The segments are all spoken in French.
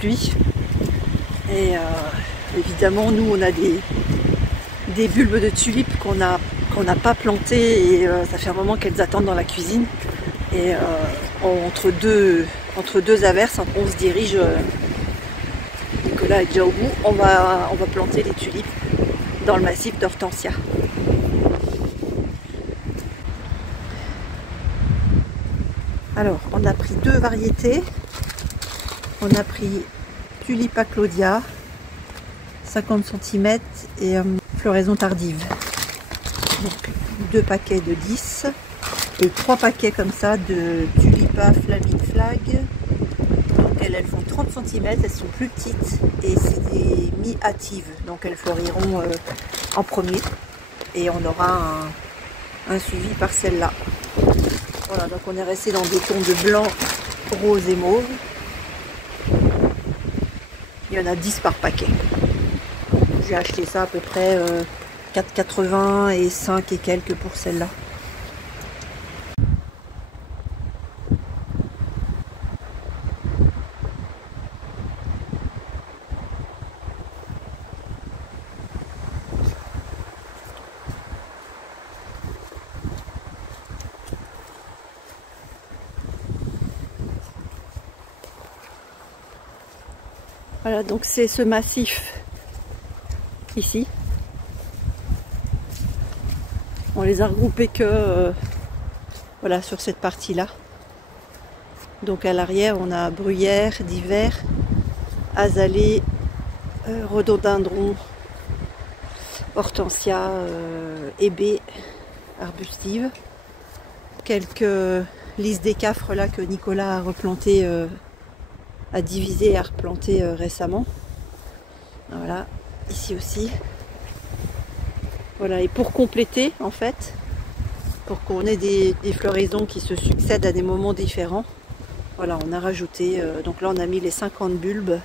pluie. Et évidemment, nous, on a des bulbes de tulipes qu'on n'a pas plantées et ça fait un moment qu'elles attendent dans la cuisine. Et entre deux averses, on se dirige, Nicolas est déjà au bout, on va planter les tulipes dans le massif d'Hortensia. Alors, on a pris deux variétés. On a pris Tulipa Claudia, 50 cm et floraison tardive. Donc, 2 paquets de 10 et 3 paquets comme ça de Tulipa Flaming Flag. Donc, elles font 30 cm, elles sont plus petites et c'est des mi-hâtives. Donc, elles fleuriront en premier et on aura un suivi par celle-là. Voilà, donc on est resté dans des tons de blanc, rose et mauve. Il y en a 10 par paquet. J'ai acheté ça à peu près 4,80 et 5 et quelques pour celle-là. Voilà, donc c'est ce massif ici. On les a regroupés que voilà, sur cette partie-là. Donc à l'arrière, on a bruyère d'hiver, azalée, rhododendron, hortensia, hébé, arbustive. Quelques lys d'écafre là que Nicolas a replanté, a divisé et a replanté récemment. Voilà, ici aussi. Voilà, et pour compléter en fait, pour qu'on ait des floraisons qui se succèdent à des moments différents, voilà, on a rajouté, donc là on a mis les 50 bulbes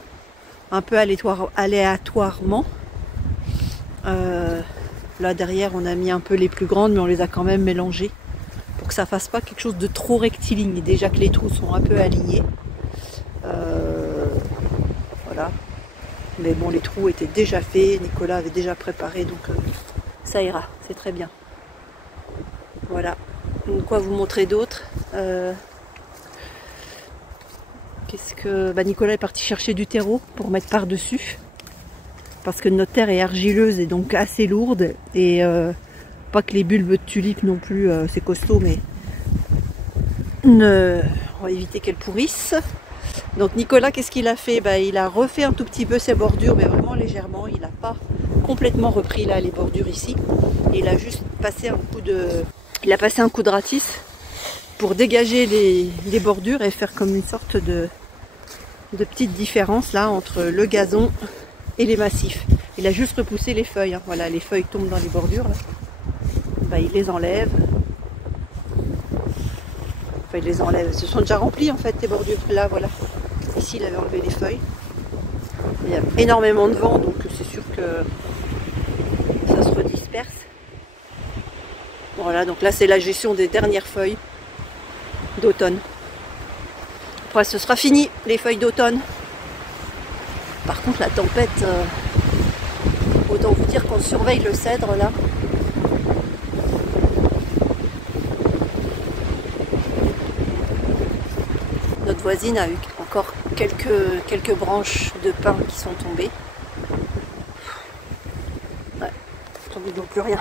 un peu aléatoirement. Là derrière on a mis un peu les plus grandes, mais on les a quand même mélangées pour que ça fasse pas quelque chose de trop rectiligne. Déjà que les trous sont un peu alignés. Voilà, mais bon, les trous étaient déjà faits, Nicolas avait déjà préparé, donc ça ira, c'est très bien. Voilà, quoi vous montrer d'autre, Nicolas est parti chercher du terreau pour mettre par dessus parce que notre terre est argileuse et donc assez lourde, et pas que les bulbes de tulipes non plus, c'est costaud, mais on va éviter qu'elles pourrissent. Donc Nicolas, qu'est-ce qu'il a fait? Il a refait un tout petit peu ses bordures, mais vraiment légèrement. Il n'a pas complètement repris là les bordures ici. Il a juste passé un coup de ratis pour dégager les bordures et faire comme une sorte de petite différence là entre le gazon et les massifs. Il a juste repoussé les feuilles. Hein. Voilà, les feuilles tombent dans les bordures là. Il les enlève. Enfin, il les enlève. Elles se sont déjà remplies en fait, les bordures. Là, voilà. Ici, il avait enlevé les feuilles. Il y a énormément de vent, donc c'est sûr que ça se redisperse. Voilà, donc là, c'est la gestion des dernières feuilles d'automne. Après, ce sera fini, les feuilles d'automne. Par contre, la tempête, autant vous dire qu'on surveille le cèdre, là. Notre voisine a eu encore quelques branches de pin qui sont tombées. Ouais, j'en dis donc plus rien.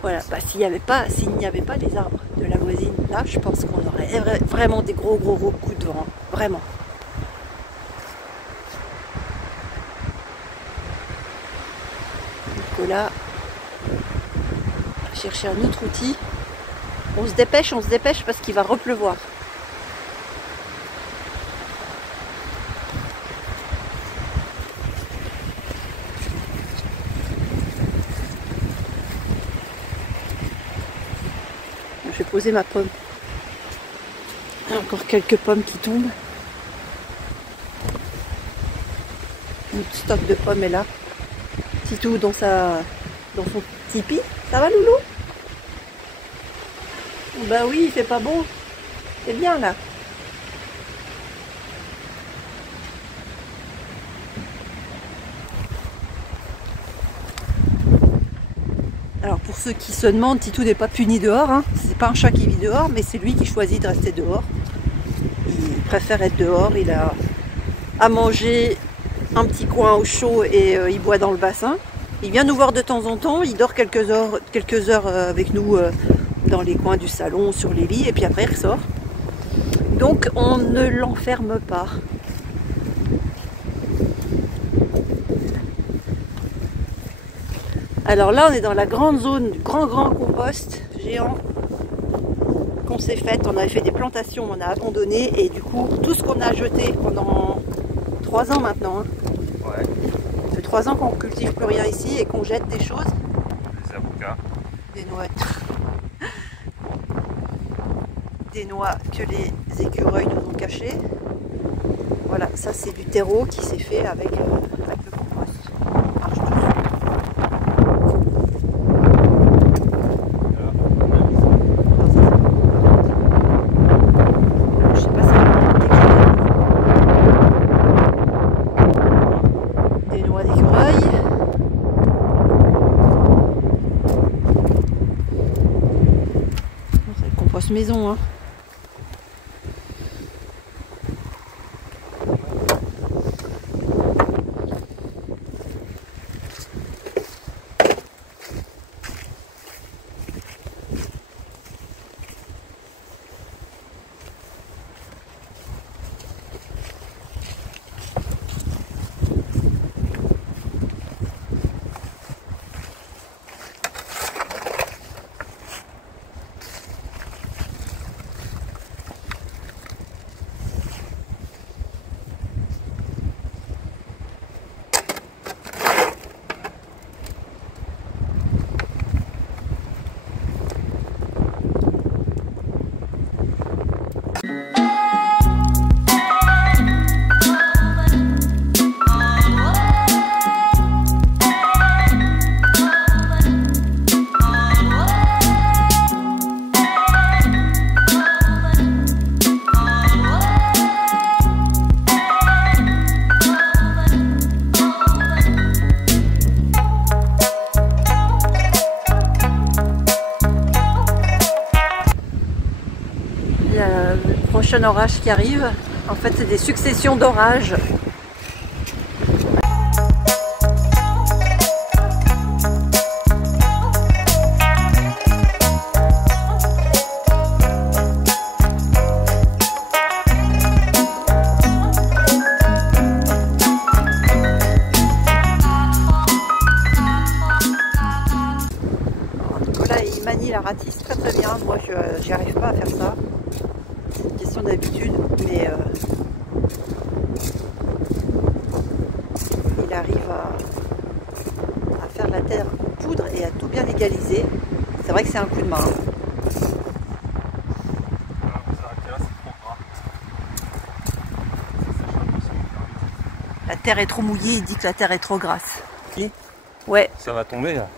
Voilà, s'il n'y avait pas les arbres de la voisine, là, je pense qu'on aurait vraiment des gros coups de vent. Vraiment. Nicolas va chercher un autre outil. On se dépêche parce qu'il va repleuvoir. Je vais poser ma pomme. Il y a encore quelques pommes qui tombent. Notre stock de pommes est là. Titou dans son tipi. Ça va, Loulou? Bah oui, il fait pas bon. C'est bien là. pour ceux qui se demandent, Titou n'est pas puni dehors, hein. C'est pas un chat qui vit dehors, mais c'est lui qui choisit de rester dehors. Il préfère être dehors, il a à manger un petit coin au chaud et il boit dans le bassin. Il vient nous voir de temps en temps, il dort quelques heures avec nous dans les coins du salon, sur les lits, et puis après il ressort. Donc on ne l'enferme pas. Alors là on est dans la grande zone du grand compost géant qu'on s'est fait. On avait fait des plantations, on a abandonné, et du coup tout ce qu'on a jeté pendant 3 ans maintenant, hein. Ouais. Ça fait 3 ans qu'on cultive plus rien ici et qu'on jette des choses. Des avocats. Des noix. Des noix que les écureuils nous ont cachées. Voilà, ça c'est du terreau qui s'est fait avec le compost. On marche dessus. Je sais pas si des noix d'écureuil. C'est le compost maison, hein. Le prochain orage qui arrive, en fait c'est des successions d'orages. Nicolas il manie la ratisse très bien, moi j'y arrive pas à faire ça. C'est une question d'habitude, mais il arrive à faire la terre en poudre et à tout bien égaliser. C'est vrai que c'est un coup de main. La terre est trop mouillée, il dit que la terre est trop grasse. Ouais. Ça va tomber là.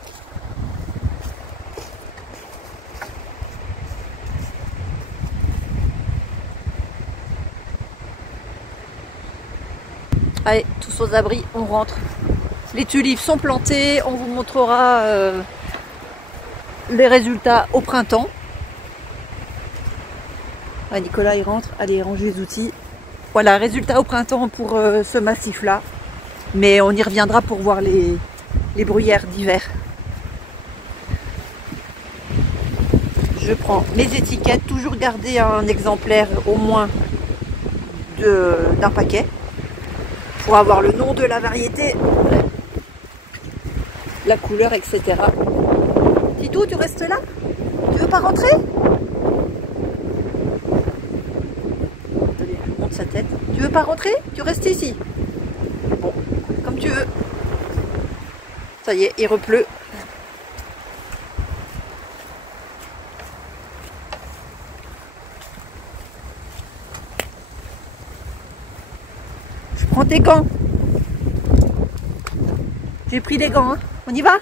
Allez, tous aux abris, on rentre. Les tulipes sont plantées, on vous montrera les résultats au printemps. Ah, Nicolas il rentre, allez ranger les outils. Voilà, résultat au printemps pour ce massif-là. Mais on y reviendra pour voir les bruyères d'hiver. Je prends mes étiquettes, toujours garder un exemplaire au moins d'un paquet, pour avoir le nom de la variété, la couleur, etc. Titou, tu restes là? Tu veux pas rentrer? Attendez, je monte sa tête. Tu veux pas rentrer? Tu restes ici? Bon, comme tu veux. Ça y est, il repleut. Prends tes gants. J'ai pris les gants, hein. On y va?